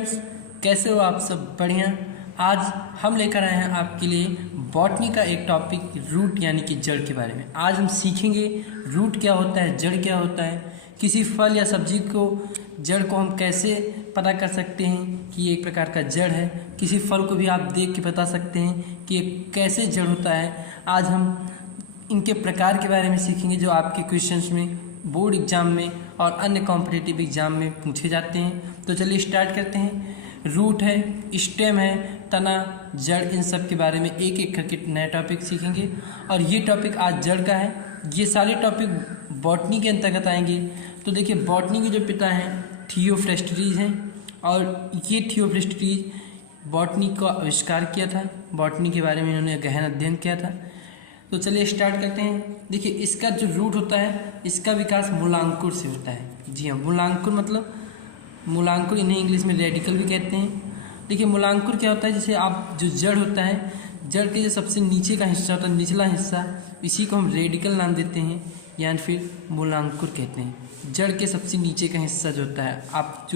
Friends, कैसे हो आप सब? बढ़िया। आज हम लेकर आए हैं आपके लिए बॉटनी का एक टॉपिक रूट यानी कि जड़ के बारे में। आज हम सीखेंगे रूट क्या होता है, जड़ क्या होता है, किसी फल या सब्जी को जड़ को हम कैसे पता कर सकते हैं कि ये एक प्रकार का जड़ है। किसी फल को भी आप देख के बता सकते हैं कि ये कैसे जड़ होता है। आज हम इनके प्रकार के बारे में सीखेंगे जो आपके क्वेश्चंस में, बोर्ड एग्जाम में और अन्य कॉम्पिटिटिव एग्जाम में पूछे जाते हैं। तो चलिए स्टार्ट करते हैं। रूट है, स्टेम है, तना, जड़, इन सब के बारे में एक एक करके नया टॉपिक सीखेंगे। और ये टॉपिक आज जड़ का है। ये सारे टॉपिक बॉटनी के अंतर्गत आएंगे। तो देखिए, बॉटनी के जो पिता हैं थियोफ्रेस्टरीज हैं, और ये थियोफ्रेस्टरीज बॉटनी का आविष्कार किया था। बॉटनी के बारे में इन्होंने गहन अध्ययन किया था। तो चलिए स्टार्ट करते हैं। देखिए, इसका जो रूट होता है, इसका विकास मूलांकुर से होता है। जी हाँ, मूलांकुर मतलब मूलांकुर, इन्हें इंग्लिश में रेडिकल भी कहते हैं। देखिए, मूलांकुर क्या होता है, जैसे आप जो जड़ होता है, जड़ के जो सबसे नीचे का हिस्सा होता है, निचला हिस्सा, इसी को हम रेडिकल नाम देते हैं या फिर मूलांकुर कहते हैं। जड़ के सबसे नीचे का हिस्सा जो होता है, आप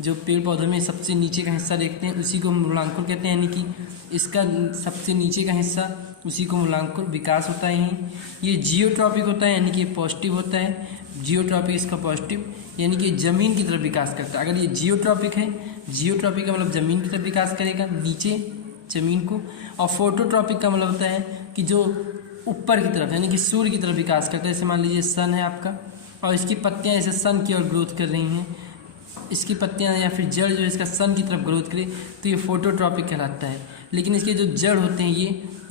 जो पेड़ पौधों में सबसे नीचे का हिस्सा देखते हैं, उसी को मूलांकुर कहते हैं। यानी कि इसका सबसे नीचे का हिस्सा, उसी को मूलांकुर विकास होता है। ये जियोट्रॉपिक होता है, यानी कि पॉजिटिव होता है। जियोट्रॉपिक इसका पॉजिटिव, यानी कि ज़मीन की तरफ विकास करता है। अगर ये जियोट्रॉपिक है, जियोट्रॉपिक का मतलब ज़मीन की तरफ विकास करेगा, नीचे ज़मीन को। और फोटोट्रॉपिक का मतलब होता है कि जो ऊपर की तरफ, यानी कि सूर्य की तरफ विकास करता है। जैसे मान लीजिए सन है आपका, और इसकी पत्तियाँ ऐसे सन की ओर ग्रोथ कर रही हैं, इसकी पत्तियाँ या फिर जड़ जो इसका सन की तरफ ग्रोथ करे, तो ये फोटोट्रॉपिक कहलाता है। लेकिन इसके जो जड़ होते हैं,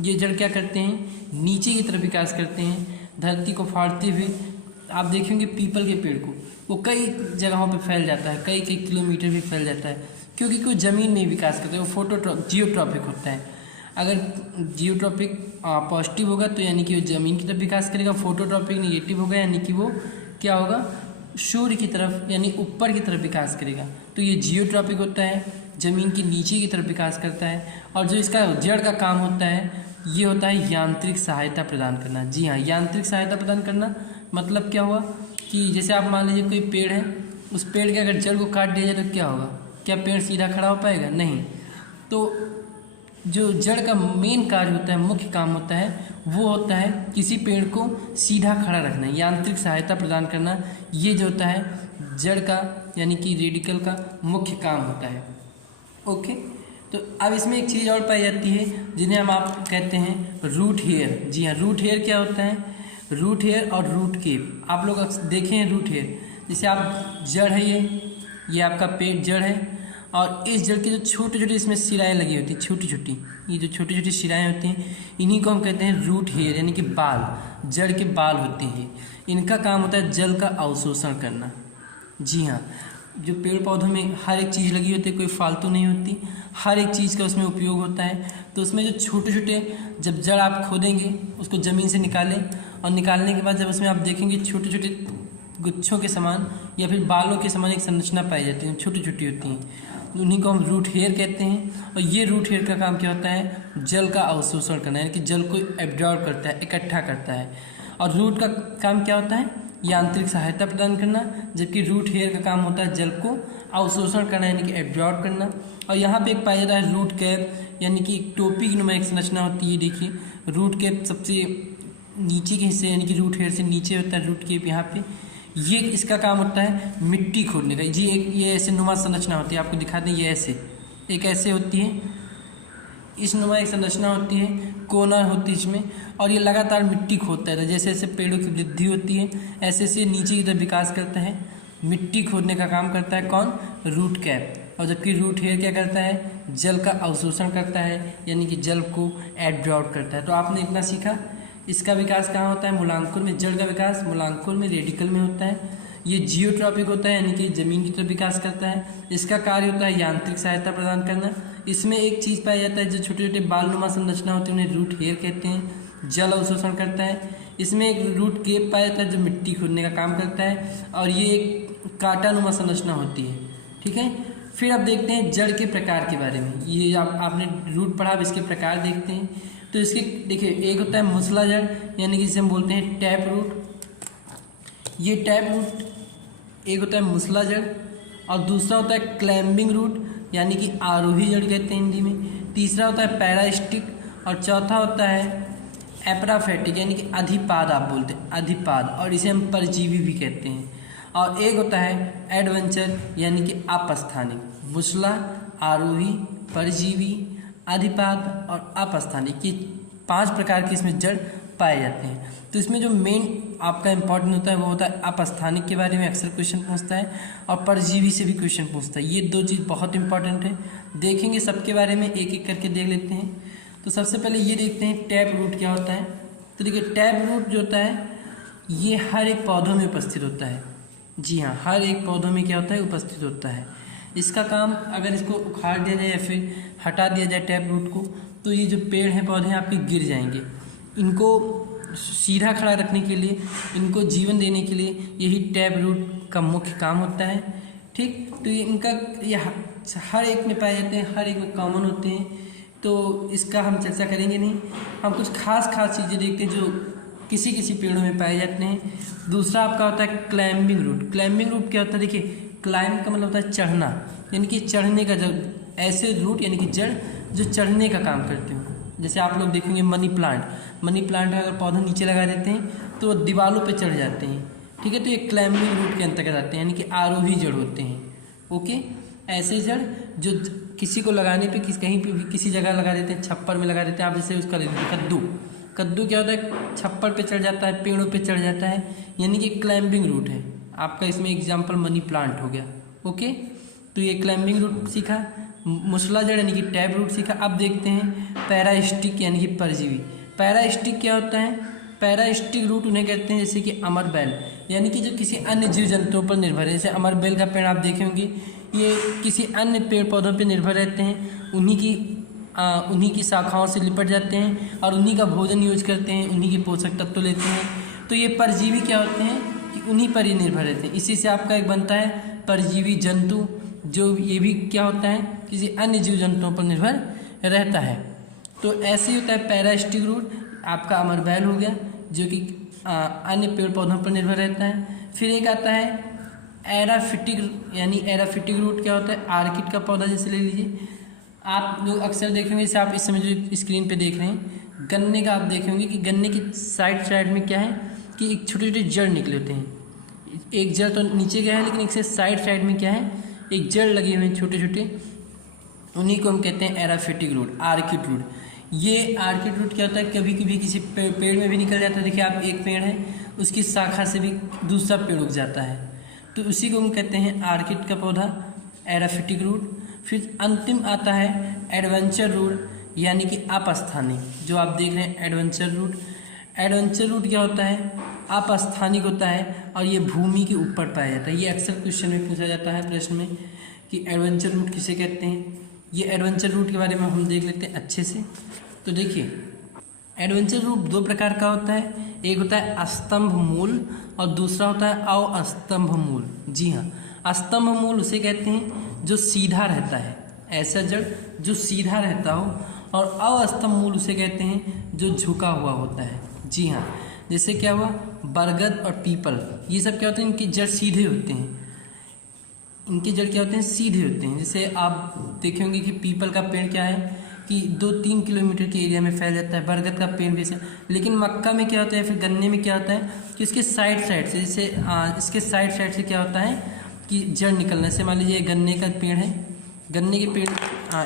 ये जड़ क्या करते हैं, नीचे की तरफ विकास करते हैं। धरती को फाड़ते हुए आप देखेंगे पीपल के पेड़ को, वो कई जगहों पे फैल जाता है, कई किलोमीटर भी फैल जाता है, क्योंकि कोई ज़मीन में विकास करता है। वो जियोट्रॉपिक होता है। अगर जियोट्रॉपिक पॉजिटिव होगा तो यानी कि वो ज़मीन की तरफ विकास करेगा। फोटोट्रॉपिक नेगेटिव होगा, यानी कि वो क्या होगा, सूर्य की तरफ यानी ऊपर की तरफ विकास करेगा। तो ये जियोट्रॉपिक होता है, ज़मीन की नीचे की तरफ विकास करता है। और जो इसका जड़ का काम होता है, ये होता है यांत्रिक सहायता प्रदान करना। जी हाँ, यांत्रिक सहायता प्रदान करना मतलब क्या हुआ कि जैसे आप मान लीजिए कोई पेड़ है, उस पेड़ के अगर जड़ को काट दिया जाए तो क्या होगा? क्या पेड़ सीधा खड़ा हो पाएगा? नहीं। तो जो जड़ का मेन कार्य होता है, मुख्य काम होता है, वो होता है किसी पेड़ को सीधा खड़ा रखना, यांत्रिक सहायता प्रदान करना। ये जो होता है जड़ का यानी कि रेडिकल का मुख्य काम होता है। ओके, तो अब इसमें एक चीज़ और पाई जाती है जिन्हें हम आप कहते हैं रूट हेयर। जी हाँ, रूट हेयर क्या होता है? रूट हेयर और रूट केप आप लोग देखें हैं। रूट हेयर जैसे आप जड़ है, ये आपका पेड़ जड़ है, और इस जड़ की जो छोटी छोटी इसमें सिराएँ लगी होती हैं, छोटी छोटी, ये जो छोटी छोटी सिराएँ होती हैं, इन्हीं को हम कहते हैं रूट हेयर, यानी कि बाल, जड़ के बाल होते हैं। इनका काम होता है जल का अवशोषण करना। जी हाँ, जो पेड़ पौधों में हर एक चीज़ लगी होती है, कोई फालतू नहीं होती, हर एक चीज़ का उसमें उपयोग होता है। तो उसमें जो छोटे छोटे, जब जड़ आप खोदेंगे, उसको ज़मीन से निकालें, और निकालने के बाद जब उसमें आप देखेंगे छोटे छोटे गुच्छों के समान या फिर बालों के समान एक संरचना पाई जाती है, छोटी छोटी होती हैं, उन्हीं को हम रूट हेयर कहते हैं। और ये रूट हेयर का काम क्या होता है? जल का अवशोषण करना, यानी कि जल को एब्जॉर्ब करता है, इकट्ठा करता है। और रूट का काम क्या होता है? यांत्रिक सहायता प्रदान करना, जबकि रूट हेयर का काम होता है जल को अवशोषण करना, यानी कि एब्जॉर्ब करना। और यहाँ पे एक पाया जाता है रूट कैप, यानी कि एक टोपी की नुमा एक संरचना होती है। देखिए, रूट कैप सबसे नीचे के हिस्से, यानी कि रूट हेयर से नीचे होता है रूट केप। यहाँ पे ये इसका काम होता है मिट्टी खोदने का। जी, एक ये ऐसे नुमा संरचना होती है, आपको दिखा दें, ये ऐसे एक ऐसे होती है, इस नुमा एक संरचना होती है, कोना होती है इसमें, और ये लगातार मिट्टी खोदता है। जैसे जैसे पेड़ों की वृद्धि होती है, ऐसे ऐसे नीचे की तरफ विकास करता है, मिट्टी खोदने का काम करता है कौन? Root cap. और जबकि रूट हेयर क्या करता है? जल का अवशोषण करता है, यानी कि जल को एब्जॉर्ब करता है। तो आपने इतना सीखा। इसका विकास कहाँ होता है? मूलांकुर में। जड़ का विकास मूलांकुर में, रेडिकल में होता है। ये जियोट्रॉपिक होता है, यानी कि ज़मीन की तरफ विकास करता है। इसका कार्य होता है यांत्रिक सहायता प्रदान करना। इसमें एक चीज़ पाया जाता है, जो छोटे छोटे बालनुमा संरचना होती है, उन्हें रूट हेयर कहते हैं, जल अवशोषण करता है। इसमें एक रूट केप पाया जाता है, जो मिट्टी खोदने का काम करता है, और ये एक कांटानुमा संरचना होती है। ठीक है, फिर अब देखते हैं जड़ के प्रकार के बारे में। ये आपने रूट पढ़ा, अब इसके प्रकार देखते हैं। तो इसके देखिए, एक होता है मूसला जड़, यानी कि जिसे हम बोलते हैं टैप रूट। ये टैप रूट एक होता है मूसला जड़, और दूसरा होता है क्लाइंबिंग रूट, यानी कि आरोही जड़ कहते हैं हिंदी में। तीसरा होता है पैरास्टिक और चौथा होता है एपराफेटिक यानी कि अधिपाद, आप बोलते हैं अधिपाद, और इसे हम परजीवी भी कहते हैं। और एक होता है एडवेंचर यानी कि अपस्थानिक। मुसला, आरोही, परजीवी, अधिपाद और अपस्थानिक, ये 5 प्रकार के इसमें जड़ पाए जाते हैं। तो इसमें जो मेन आपका इंपॉर्टेंट होता है वो होता है अपस्थानिक के बारे में अक्सर क्वेश्चन पूछता है, और परजीवी से भी क्वेश्चन पूछता है। ये 2 चीज़ बहुत इंपॉर्टेंट है, देखेंगे सबके बारे में एक एक करके देख लेते हैं। तो सबसे पहले ये देखते हैं टैप रूट क्या होता है। तो देखिए टैप रूट जो होता है ये हर एक पौधों में उपस्थित होता है। जी हाँ, हर एक पौधों में क्या होता है, उपस्थित होता है। इसका काम, अगर इसको उखाड़ दिया जाए या फिर हटा दिया जाए टैप रूट को, तो ये जो पेड़ हैं पौधे हैं आपके गिर जाएंगे। इनको सीधा खड़ा रखने के लिए, इनको जीवन देने के लिए यही टैप रूट का मुख्य काम होता है। ठीक, तो ये इनका ये हर एक में पाए जाते हैं, हर एक में कॉमन होते हैं, तो इसका हम चर्चा करेंगे नहीं। हम कुछ खास चीज़ें देखते हैं जो किसी किसी पेड़ों में पाए जाते हैं। दूसरा आपका होता है क्लाइंबिंग रूट। क्लाइंबिंग रूट क्या होता है, देखिए क्लाइंब का मतलब होता है चढ़ना, यानी कि चढ़ने का जड़, ऐसे रूट यानी कि जड़ जो चढ़ने का काम करते हो। जैसे आप लोग देखेंगे मनी प्लांट का अगर पौधा नीचे लगा देते हैं तो दीवारों पे चढ़ जाते हैं। ठीक है, तो ये क्लाइंबिंग रूट के अंतर्गत आते हैं, यानी कि आरोही जड़ होते हैं। ओके, ऐसे जड़ जो किसी को लगाने पे कहीं पे भी किसी जगह लगा देते हैं, छप्पर में लगा देते हैं। आप जैसे उसका कद्दू क्या होता है, छप्पर पे चढ़ जाता है, पेड़ों पे चढ़ जाता है, यानी कि क्लाइंबिंग रूट है आपका। इसमें एग्जाम्पल मनी प्लांट हो गया। ओके, तो ये क्लाइंबिंग रूट सीखा। मुसला जड़ यानी कि टैप रूट सीखा। अब देखते हैं पैरास्टिक यानी कि परजीवी। पैरास्टिक क्या होता है, पैरास्टिक रूट उन्हें कहते हैं जैसे कि अमरबेल, यानी कि जो किसी अन्य जीव जंतुओं पर निर्भर है। जैसे अमरबेल का पेड़ आप देखे होंगे, ये किसी अन्य पेड़ पौधों पर निर्भर रहते हैं, उन्हीं की शाखाओं से लिपट जाते हैं और उन्हीं का भोजन यूज करते हैं, उन्हीं के पोषक तत्व लेते हैं। तो ये परजीवी क्या होते हैं कि उन्हीं पर ही निर्भर रहते हैं। इसी से आपका एक बनता है परजीवी जंतु, जो ये भी क्या होता है, किसी अन्य जीव जंतुओं पर निर्भर रहता है। तो ऐसे ही होता है पैरास्टिक रूट, आपका अमरबेल हो गया जो कि अन्य पेड़ पौधों पर निर्भर रहता है। फिर एक आता है एराफिटिक, यानी एराफिटिक रूट क्या होता है, आर्किड का पौधा जैसे ले लीजिए। आप लोग अक्सर देखेंगे, जैसे आप इस समय जो स्क्रीन पे देख रहे हैं गन्ने का, आप देखेंगे कि गन्ने की साइड में क्या है कि एक छोटे छोटे जड़ निकले होते हैं। एक जड़ तो नीचे गया है, लेकिन एक से साइड में क्या है, एक जड़ लगे हुए हैं छोटे छोटे, उन्हीं को हम कहते हैं एराफिटिक रूट, आर्किड रूट। ये आर्किड रूट क्या होता है, कभी कभी किसी पेड़ में भी निकल जाता है। देखिए आप एक पेड़ है, उसकी शाखा से भी दूसरा पेड़ उग जाता है, तो उसी को हम कहते हैं आर्किड का पौधा, एराफिटिक रूट। फिर अंतिम आता है एडवेंचर रूट, यानी कि अपस्थानिक, जो आप देख रहे हैं एडवेंचर रूट। एडवेंचर रूट क्या होता है, अपस्थानिक होता है और ये भूमि के ऊपर पाया जाता है। ये अक्सर क्वेश्चन में पूछा जाता है प्रश्न में कि एडवेंचर रूट किसे कहते हैं। ये एडवेंचर रूट के बारे में हम देख लेते हैं अच्छे से। तो देखिए एडवेंचर रूट 2 प्रकार का होता है, एक होता है अस्तंभ मूल और दूसरा होता है अवस्तंभ मूल। जी हाँ, अस्तंभ मूल उसे कहते हैं जो सीधा रहता है, ऐसा जड़ जो सीधा रहता हो, और अवस्तंभ मूल उसे कहते हैं जो झुका हुआ होता है। जी हाँ, जैसे क्या हुआ, बरगद और पीपल, ये सब क्या होते हैं, इनके जड़ सीधे होते हैं, इनके जड़ क्या होते हैं, सीधे होते हैं। जैसे आप देखे होंगे कि पीपल का पेड़ क्या है कि 2-3 किलोमीटर के एरिया में फैल जाता है, बरगद का पेड़ भी ऐसा। लेकिन मक्का में क्या होता है, फिर गन्ने में क्या होता है कि इसके साइड से, जैसे इसके साइड से क्या होता है कि जड़ निकलने से, मान लीजिए गन्ने का पेड़ है, गन्ने के पेड़,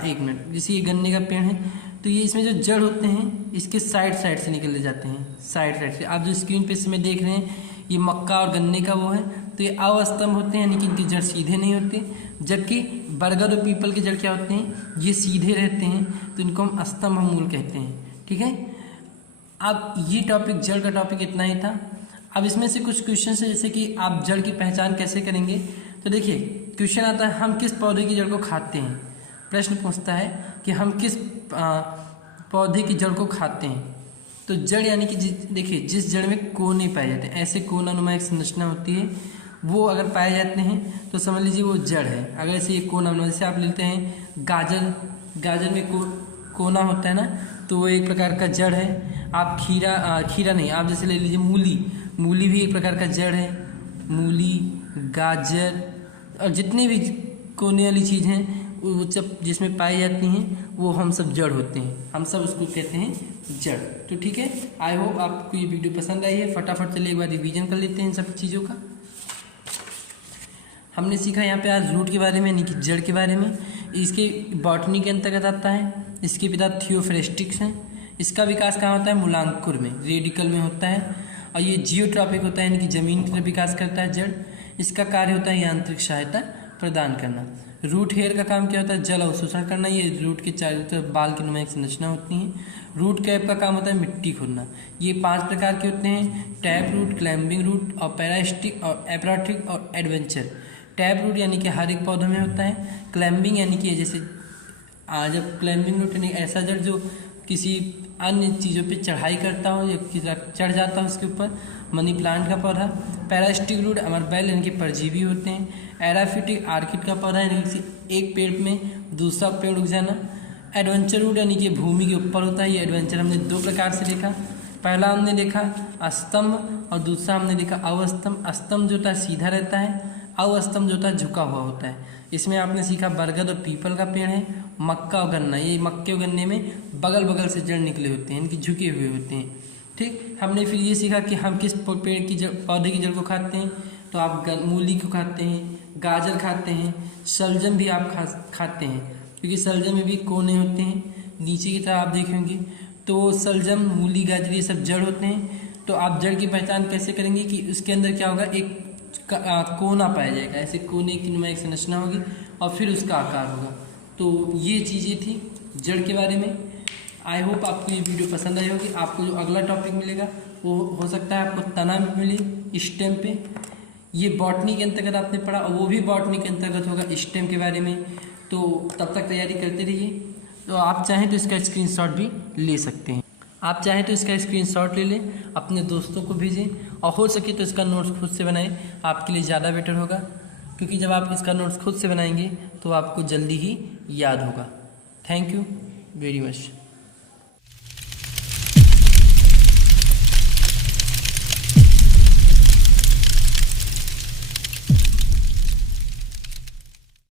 एक मिनट, जैसे ये गन्ने का पेड़ है तो ये इसमें जो जड़ होते हैं इसके साइड से निकल जाते हैं, साइड से। आप जो स्क्रीन पे इसमें देख रहे हैं ये मक्का और गन्ने का वो है, तो ये अवस्तंभ होते हैं, यानी कि इनकी जड़ सीधे नहीं होते। जबकि बरगद और पीपल के जड़ क्या होते हैं, ये सीधे रहते हैं, तो इनको हम स्तंभ मूल कहते हैं। ठीक है, अब ये टॉपिक, जड़ का टॉपिक इतना ही था। अब इसमें से कुछ क्वेश्चन है, जैसे कि आप जड़ की पहचान कैसे करेंगे। तो देखिए क्वेश्चन आता है, हम किस पौधे की जड़ को खाते हैं। प्रश्न पूछता है कि हम किस पौधे की जड़ को खाते हैं। तो जड़ यानी कि देखिए जिस जड़ में कोने पाए जाते हैं, ऐसे कोनानुमा एक संरचना होती है, वो अगर पाए जाते हैं तो समझ लीजिए वो जड़ है। अगर ऐसे ये कोनानुमा, जैसे आप लेते हैं गाजर में कोना होता है ना, तो वो एक प्रकार का जड़ है। आप खीरा नहीं, आप जैसे ले लीजिए मूली भी एक प्रकार का जड़ है। मूली, गाजर और जितनी भी कोने वाली चीज़ हैं वो सब जिसमें पाई जाती हैं वो हम सब जड़ होते हैं, हम सब उसको कहते हैं जड़। तो ठीक है, आई होप आपको ये वीडियो पसंद आई है। फटाफट चलिए एक बार रिवीजन कर लेते हैं इन सब चीज़ों का। हमने सीखा यहाँ पे आज रूट के बारे में, यानी कि जड़ के बारे में। इसके बॉटनी के अंतर्गत आता है। इसके पिता थियोफ्रेस्टिक्स हैं। इसका विकास कहाँ होता है? मूलांकुर में, रेडिकल में होता है। और ये जियोट्रॉपिक होता है, यानी कि जमीन की तरफ विकास करता है जड़। इसका कार्य होता है यांत्रिक सहायता प्रदान करना। रूट हेयर का काम क्या होता है? जल अवशोषण करना। ये रूट के चारों तरफ बाल की नुमा एक संरचना होती है। रूट कैप का काम होता है मिट्टी खोदना। ये 5 प्रकार के होते हैं: टैप रूट, क्लाइंबिंग रूट और पैरास्टिक और एपराटिक और एडवेंचर। टैप रूट यानी कि हर एक पौधों में होता है। क्लाइंबिंग यानी कि जैसे जब क्लाइंबिंग रूट यानी ऐसा जड़ जो किसी अन्य चीज़ों पे चढ़ाई करता हो या किसी चढ़ जाता हो उसके ऊपर, मनी प्लांट का पौधा। पैरास्टिक रूट अमरबेल यानी कि परजीवी होते हैं। एराफिटिक आर्किड का पौधा यानी कि एक पेड़ में दूसरा पेड़ उग जाना। एडवेंचर रूट यानी कि भूमि के ऊपर होता है। ये एडवेंचर हमने 2 प्रकार से देखा। पहला हमने देखा स्तंभ और दूसरा हमने देखा अवस्तंभ। स्तंभ जो होता है सीधा रहता है, अवस्तंभ जो होता है झुका हुआ होता है। इसमें आपने सीखा बरगद और पीपल का पेड़ है। मक्का और गन्ना, ये मक्के और गन्ने में बगल बगल से जड़ निकले होते हैं, इनकी झुके हुए होते हैं। ठीक, हमने फिर ये सीखा कि हम किस पेड़ की जड़, पौधे की जड़ को खाते हैं। तो आप मूली को खाते हैं, गाजर खाते हैं, शलजम भी आप खाते हैं, क्योंकि शलजम में भी कोने होते हैं नीचे की तरह आप देखेंगे। तो शलजम, मूली, गाजर ये सब जड़ होते हैं। तो आप जड़ की पहचान कैसे करेंगे कि उसके अंदर क्या होगा? एक कोना पाया जाएगा, ऐसे कोने की नुमा एक संरचना होगी और फिर उसका आकार होगा। तो ये चीज़ें थी जड़ के बारे में। आई होप आपको ये वीडियो पसंद आई होगी। आपको जो अगला टॉपिक मिलेगा वो हो सकता है आपको तना में मिले, स्टेम पे। ये बॉटनी के अंतर्गत आपने पढ़ा और वो भी बॉटनी के अंतर्गत होगा स्टेम के बारे में। तो तब तक तैयारी करते रहिए। तो आप चाहें तो इसका स्क्रीनशॉट भी ले सकते हैं। आप चाहें तो इसका स्क्रीनशॉट ले लें, अपने दोस्तों को भेजें और हो सके तो इसका नोट्स खुद से बनाएं, आपके लिए ज़्यादा बेटर होगा। क्योंकि जब आप इसका नोट्स खुद से बनाएंगे तो आपको जल्दी ही याद होगा। Thank you very much.